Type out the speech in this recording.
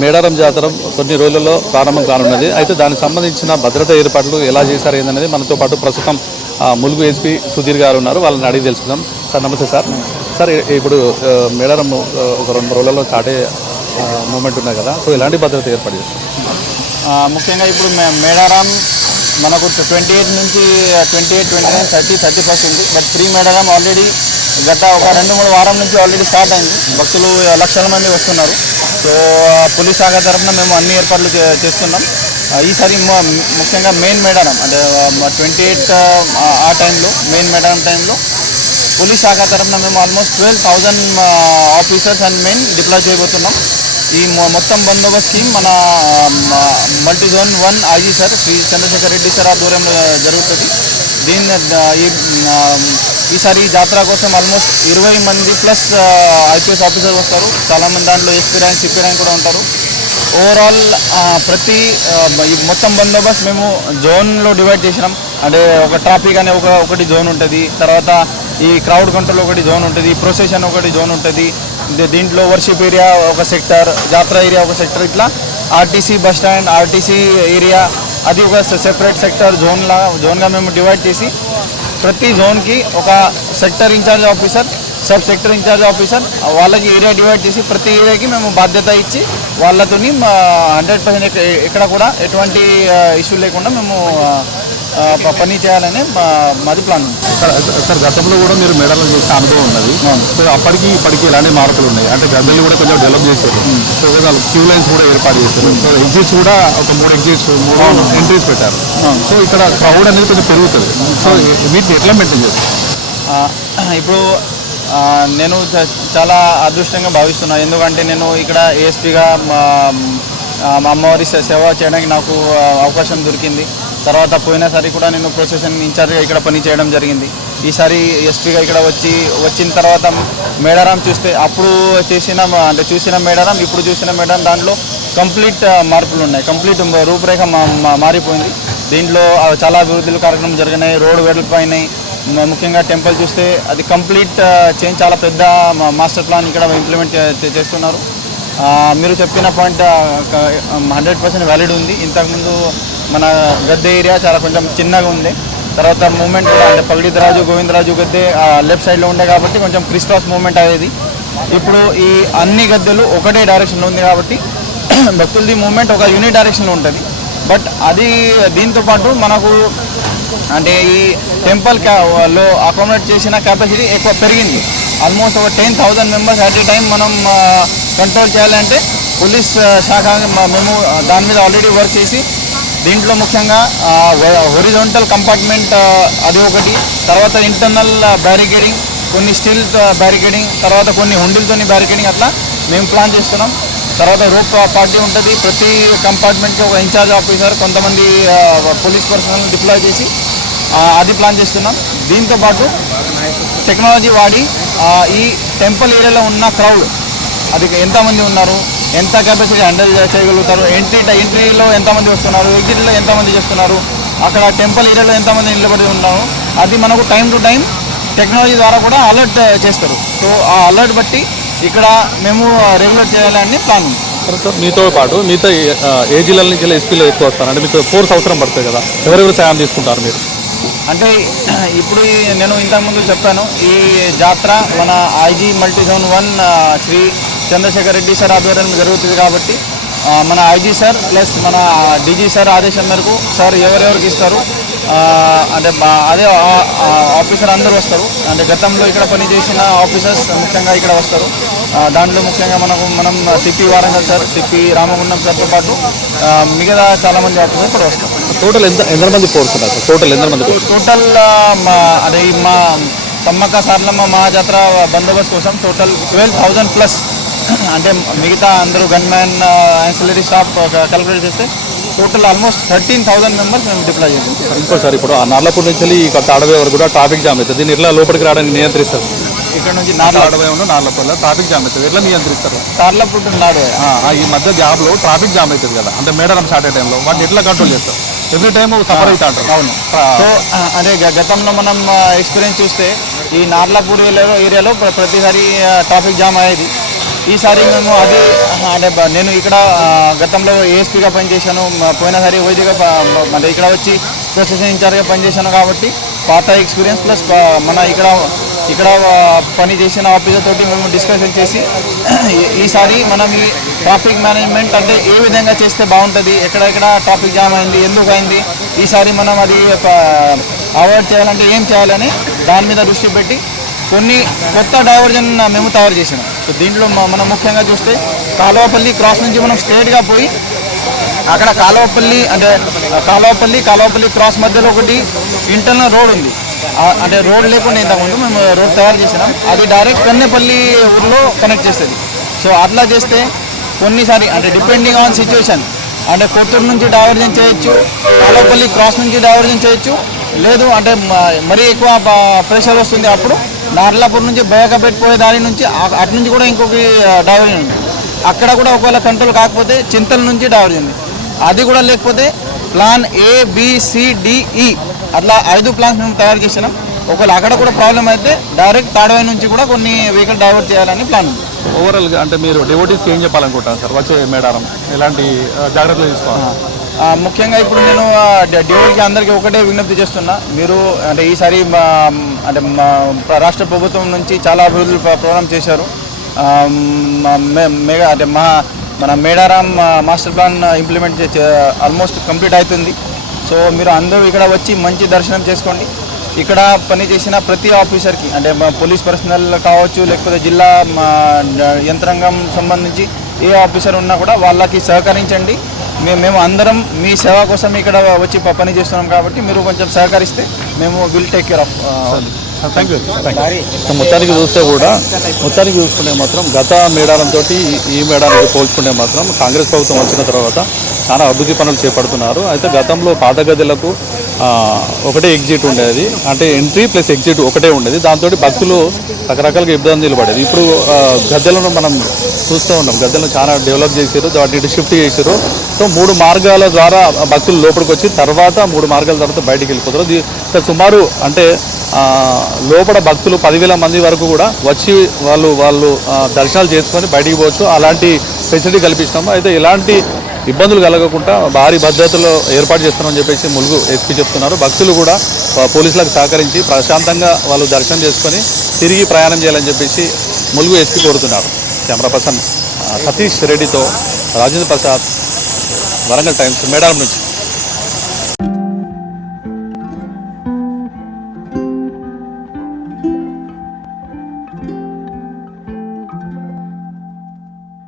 మేడారం జాతర కొన్ని రోజుల్లో ప్రారంభం కానున్నది. అయితే దానికి సంబంధించిన భద్రతా ఏర్పాట్లు ఎలా చేశారు ఏందనేది మనతో పాటు ప్రస్తుతం ములుగు ఎస్పీ సుధీర్ గారు ఉన్నారు. వాళ్ళని అడిగి తెలుసుకుందాం. సార్ నమస్తే సార్. సార్ ఇప్పుడు మేడారం ఒక 2 రోజులలో స్టార్ట్ అయ్యే మూమెంట్ ఉన్నాయి కదా, సో ఎలాంటి భద్రత ఏర్పాటు చేస్తారు? ముఖ్యంగా ఇప్పుడు మేడారం మనకు 28 నుంచి 28, 29, 30, 31 ఉంది. బట్ ప్రీ మేడారం ఆల్రెడీ గత ఒక 2-3 వారం నుంచి ఆల్రెడీ స్టార్ట్ అయింది. భక్తులు లక్షల మంది వస్తున్నారు. సో పోలీస్ శాఖ తరఫున మేము అన్ని ఏర్పాట్లు చేస్తున్నాం. ఈసారి ముఖ్యంగా మెయిన్ మేడారం అంటే 28 ఆ టైంలో మెయిన్ మేడారం టైంలో పోలీస్ శాఖ తరఫున మేము almost 12,000 officers and men deploy చేయబోతున్నాం. ఈ మొత్తం బందోబస్తు స్కీమ్ మన multi zone 1 IG sir Shri Chandrashekar Reddy sir ఆధ్వర్యంలో జరుగుతుంది. ఈసారి జాతర కోసం ఆల్మోస్ట్ 20 మంది ప్లస్ ఐపీఎస్ ఆఫీసర్ వస్తారు. చాలామంది దాంట్లో ఎస్పీ ర్యాంక్, సిపి ర్యాంక్ కూడా ఉంటారు. ఓవరాల్ ప్రతి మొత్తం బందోబస్తు మేము జోన్లో డివైడ్ చేసినాం. అంటే ఒక ట్రాఫిక్ అనే ఒకటి జోన్ ఉంటుంది, తర్వాత ఈ క్రౌడ్ కంట్రోల్ ఒకటి జోన్ ఉంటుంది, ప్రొసెషన్ ఒకటి జోన్ ఉంటుంది, దీంట్లో వర్షిప్ ఏరియా ఒక సెక్టర్, జాతర ఏరియా ఒక సెక్టర్, ఇట్లా RTC bus stand, RTC area అది ఒక సెపరేట్ సెక్టర్ జోన్గా మేము డివైడ్ చేసి ప్రతి జోన్కి ఒక sector incharge officer, sub sector incharge officer వాళ్ళకి ఏరియా డివైడ్ చేసి ప్రతి ఏరియాకి మేము బాధ్యత ఇచ్చి వాళ్ళతో 100% ఎక్కడ కూడా ఎటువంటి ఇష్యూ లేకుండా మేము పని చేయాలని మాది ప్లాన్. సార్ గతంలో కూడా మీరు మేడారం చేసిన అనుభవం ఉన్నది. సో అప్పటికి ఇప్పటికి ఎలాంటి మార్పులు ఉన్నాయి అంటే గద్దెలు కూడా కొంచెం డెవలప్ చేశారు. సో క్యూ లైన్స్ కూడా ఏర్పాటు చేశారు. సో ఎగ్జిట్స్ కూడా ఒక 3 ఎగ్జిట్స్ 3 ఎంట్రీస్ పెట్టారు. సో ఇక్కడ క్రౌడ్ అనేది కొంచెం పెరుగుతుంది. సో వీటిని ఎట్లా మెయింటైన్ చేస్తారు? ఇప్పుడు నేను చాలా అదృష్టంగా భావిస్తున్నాను. ఎందుకంటే నేను ఇక్కడ ఏఎస్పీగా మా అమ్మవారి సేవ చేయడానికి నాకు అవకాశం దొరికింది. తర్వాత పోయినసారి కూడా నేను ప్రొసెషన్ ఇన్ఛార్జ్గా ఇక్కడ పని చేయడం జరిగింది. ఈసారి ఎస్పీగా ఇక్కడ వచ్చిన తర్వాత మేడారం చూస్తే అప్పుడు చూసిన మేడారం ఇప్పుడు చూసిన మేడారం దాంట్లో కంప్లీట్ మార్పులు ఉన్నాయి. కంప్లీట్ రూపురేఖ మారిపోయింది. దీంట్లో చాలా అభివృద్ధుల కార్యక్రమం జరిగినాయి. రోడ్డు వెడల్పోయినాయి. ముఖ్యంగా టెంపుల్ చూస్తే అది కంప్లీట్ చేంజ్, చాలా పెద్ద మాస్టర్ ప్లాన్ ఇక్కడ ఇంప్లిమెంట్ చేస్తున్నారు. మీరు చెప్పిన పాయింట్ 100% వ్యాలిడ్ ఉంది. ఇంతకుముందు మన గద్దె ఏరియా చాలా కొంచెం చిన్నగా ఉంది. తర్వాత మూమెంట్ కూడా అంటే పల్లిరాజు, గోవిందరాజు గద్దె లెఫ్ట్ సైడ్లో ఉండే కాబట్టి కొంచెం క్రిస్ క్రాస్ మూమెంట్ అయ్యేది. ఇప్పుడు ఈ అన్ని గద్దెలు ఒకటే డైరెక్షన్లో ఉంది కాబట్టి భక్తులది మూమెంట్ ఒక యూనిట్ డైరెక్షన్లో ఉంటుంది. బట్ అది దీంతోపాటు మనకు అంటే ఈ టెంపుల్లో అకామిడేట్ చేసిన కెపాసిటీ ఎక్కువ పెరిగింది. ఆల్మోస్ట్ ఒక 10,000 మెంబర్స్ అట్ ఏ టైం మనం కంట్రోల్ చేయాలంటే పోలీస్ శాఖ మేము దాని మీద ఆల్రెడీ వర్క్ చేసి దీంట్లో ముఖ్యంగా హొరిజాంటల్ కంపార్ట్మెంట్ అది ఒకటి, తర్వాత ఇంటర్నల్ బ్యారికేడింగ్, కొన్ని స్టీల్ బ్యారికేడింగ్, తర్వాత కొన్ని హుండీలతోని బ్యారికేడింగ్, అట్లా మేము ప్లాన్ చేస్తున్నాం. తర్వాత రోప్ పార్టీ ఉంటుంది. ప్రతి కంపార్ట్మెంట్కి ఒక ఇన్ఛార్జ్ ఆఫీసర్, కొంతమంది పోలీస్ పర్సనల్ డిప్లాయ్ చేసి అది ప్లాన్ చేస్తున్నాం. దీంతోపాటు టెక్నాలజీ వాడి ఈ టెంపుల్ ఏరియాలో ఉన్న క్రౌడ్ అది ఎంతమంది ఉన్నారు, ఎంత కెపాసిటీ హ్యాండిల్ చేయగలుగుతారు, ఎంట్రీలో ఎంతమంది వస్తున్నారు, ఎగ్జిట్లో ఎంతమంది చేస్తున్నారు, అక్కడ టెంపుల్ ఏరియాలో ఎంతమంది నిలబడి ఉన్నారు, అది మనకు టైం టు టైం టెక్నాలజీ ద్వారా కూడా అలర్ట్ చేస్తారు. సో ఆ అలర్ట్ బట్టి ఇక్కడ మేము రెగ్యులేట్ చేయాలని ప్లాన్ ఉంది. మీతో పాటు మిగతా ఏ జిల్లాల నుంచి ఎస్పీలో ఎక్కువ వస్తారు అంటే మీకు ఫోర్స్ అవసరం పడుతుంది కదా, ఎవరెవరు సాయం తీసుకుంటారు మీరు? అంటే ఇప్పుడు నేను ఇంతకుముందు చెప్పాను, ఈ జాతర మన IG multi zone 1 Shri Chandrashekar Reddy sir ఆధ్వర్యంలో జరుగుతుంది కాబట్టి మన ఐజీ సార్ ప్లస్ మన డీజీ సార్ ఆదేశం మేరకు సార్ ఎవరెవరికి ఇస్తారు అంటే అదే ఆఫీసర్ అందరూ వస్తారు. అంటే గతంలో ఇక్కడ పనిచేసిన ఆఫీసర్స్ ముఖ్యంగా ఇక్కడ వస్తారు. దాంట్లో ముఖ్యంగా మనం CP Warangal sir, CP Ramagundam సార్తో పాటు మిగతా చాలామంది ఆఫీసర్స్ కూడా వస్తారు. టోటల్ ఎంతమంది ఫోర్స్ ఉన్నారు? టోటల్ అదే మా సమ్మక్క సారలమ్మ మహాజాతర బందోబస్తు కోసం టోటల్ 12,000 ప్లస్ అంటే మిగతా అందరూ గన్మ్యాన్, యాన్సిలరీ స్టాఫ్ క్యాలిక్యులేట్ చేస్తే టోటల్ ఆల్మోస్ట్ 13,000 మెంబర్స్ మేము డిప్లాయ్ చేస్తాం. ఇంకోసారి ఇప్పుడు నార్లపూర్ నుంచి తాడవే వరకు కూడా ట్రాఫిక్ జామ్ అవుతుంది. దీన్ని ఎట్లా లోపలికి రావడానికి నియంత్రిస్తారు? ఇక్కడ నుంచి తాడవే ఉన్న నార్లపూర్లో ట్రాఫిక్ జామ్ అవుతుంది, ఎట్లా నియంత్రిస్తారు? తార్లపూర్ నాడవే ఈ మధ్య జాబ్లో ట్రాఫిక్ జామ్ అవుతుంది కదా, అంటే మేడారం స్టార్ట్ అయ్యే టైంలో వాటిని ఎట్లా కంట్రోల్ చేస్తారు? ఎవ్రీ టైం సఫర్ అవుతా అంటారు. అవును. సో అదే గతంలో మనం ఎక్స్పీరియన్స్ చూస్తే ఈ నార్లాపూర్ ఏరియాలో ప్రతిసారి ట్రాఫిక్ జామ్ అయ్యేది. ఈసారి మేము అది అంటే నేను ఇక్కడ గతంలో ఏఎస్పీగా పనిచేశాను, పోయినసారి ఓజీగా అంటే ఇక్కడ వచ్చి ప్రొసెషన్ ఇన్ఛార్జ్గా పనిచేశాను కాబట్టి పాత ఎక్స్పీరియన్స్ ప్లస్ మన ఇక్కడ పని చేసిన ఆఫీసర్ తోటి మేము డిస్కషన్ చేసి ఈసారి మనం ఈ ట్రాఫిక్ మేనేజ్మెంట్ అంటే ఏ విధంగా చేస్తే బాగుంటుంది, ఎక్కడెక్కడ ట్రాఫిక్ జామ్ అయింది, ఎందుకు అయింది, ఈసారి మనం అది అవాయిడ్ చేయాలంటే ఏం చేయాలని దాని మీద దృష్టి పెట్టి కొన్ని కొత్త డైవర్జన్ మేము తయారు చేసినాం. సో దీంట్లో మనం ముఖ్యంగా చూస్తే కాలువపల్లి క్రాస్ నుంచి మనం స్ట్రేట్గా పోయి అక్కడ కాలువపల్లి క్రాస్ మధ్యలో ఒకటి ఇంటర్నల్ రోడ్ ఉంది. అంటే రోడ్ లేకుండా ఇంతకుముందు మేము రోడ్ తయారు చేసినాం, అది డైరెక్ట్ కన్నెపల్లి ఊర్లో కనెక్ట్ చేస్తుంది. సో అట్లా చేస్తే కొన్నిసారి అంటే డిపెండింగ్ ఆన్ సిచ్యువేషన్ అంటే కొత్తూరు నుంచి డైవర్జన్ చేయొచ్చు, కాలువపల్లి క్రాస్ నుంచి డైవర్జన్ చేయొచ్చు, లేదు అంటే మరీ ఎక్కువ ప్రెషర్ వస్తుంది అప్పుడు నార్లాపూర్ నుంచి బేగపేట పోయే దాని నుంచి అటు నుంచి కూడా ఇంకొక డైవర్జన్ ఉంది. అక్కడ కూడా ఒకవేళ కంట్రోల్ కాకపోతే చింతల నుంచి డైవర్జన్ ఉంది. అది కూడా లేకపోతే ప్లాన్ ABCDE అట్లా 5 ప్లాన్స్ మేము తయారు చేసినాం. ఒకవేళ అక్కడ కూడా ప్రాబ్లం అయితే డైరెక్ట్ తాడవై నుంచి కూడా కొన్ని వెహికల్ డైవర్ట్ చేయాలని ప్లాన్ ఉంది. ఓవరాల్గా అంటే మీరు డివోటీస్కి ఏం చెప్పాలనుకుంటారు సార్ వచ్చే మేడారం ఎలాంటి జాగ్రత్తలు తీసుకోవాలి? ముఖ్యంగా ఇప్పుడు నేను డివోటీకి అందరికీ ఒకటే విజ్ఞప్తి చేస్తున్నా, మీరు అంటే ఈసారి అంటే రాష్ట్ర ప్రభుత్వం నుంచి చాలా అభివృద్ధి ప్రోగ్రామ్ చేశారు. మెగా అంటే మన Medaram master plan implement almost complete అవుతుంది. సో మీరు అందరూ ఇక్కడ వచ్చి మంచి దర్శనం చేసుకోండి. ఇక్కడ పనిచేసిన ప్రతి ఆఫీసర్కి అంటే పోలీస్ పర్సనల్ కావచ్చు, లేకపోతే జిల్లా యంత్రాంగం సంబంధించి ఏ ఆఫీసర్ ఉన్నా కూడా వాళ్ళకి సహకరించండి. మేము అందరం మీ సేవ కోసం ఇక్కడ వచ్చి పని చేస్తున్నాం కాబట్టి మీరు కొంచెం సహకరిస్తే మేము will take care of. Thank you. మొత్తానికి చూసుకుంటే మాత్రం గత మేడారంతో ఈ మేడారంతో పోల్చుకుంటే మాత్రం కాంగ్రెస్ ప్రభుత్వం వచ్చిన తర్వాత చాలా అభివృద్ధి పనులు చేపడుతున్నారు. అయితే గతంలో పాత గదులకు ఒకటే ఎగ్జిట్ ఉండేది, అంటే ఎంట్రీ ప్లస్ ఎగ్జిట్ ఒకటే ఉండేది. దాంతో భక్తులు రకరకాలుగా ఇబ్బందులు పడేది. ఇప్పుడు గద్దెలను మనం చూస్తూ ఉన్నాం, గద్దెలను చాలా డెవలప్ చేశారు, వాటిని షిఫ్ట్ చేశారు. సో 3 మార్గాల ద్వారా భక్తులు లోపలికి వచ్చి తర్వాత 3 మార్గాల తర్వాత బయటికి వెళ్ళిపోతారు. సుమారు అంటే లోపల భక్తులు 10,000 మంది వరకు కూడా వచ్చి వాళ్ళు దర్శనాలు చేసుకొని బయటికి పోవచ్చు. అలాంటి ఫెసిలిటీ కల్పిస్తాము. అయితే ఎలాంటి ఇబ్బందులు కలగకుండా భారీ భద్రతలో ఏర్పాటు చేస్తున్నామని చెప్పేసి ములుగు ఎస్పీ చెప్తున్నారు. భక్తులు కూడా పోలీసులకు సహకరించి ప్రశాంతంగా వాళ్ళు దర్శనం చేసుకొని తిరిగి ప్రయాణం చేయాలని చెప్పేసి ములుగు ఎస్పీ కోరుతున్నారు. కెమెరా పర్సన్ సతీష్ రెడ్డితో రాజేంద్ర ప్రసాద్, వరంగల్ టైమ్స్, మేడారం నుంచి.